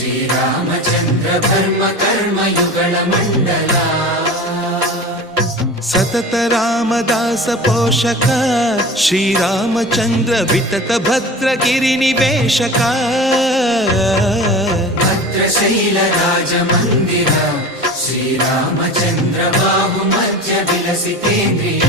శ్రీరామచంద్ర ధర్మ కర్మ యుగళ మండల సతత రామదాస పోషక శ్రీరామచంద్ర వితత భద్రగిరి నివేశక భద్రశైల రాజమందిర శ్రీరామచంద్ర బాహు మధ్య విలసితేంద్రియ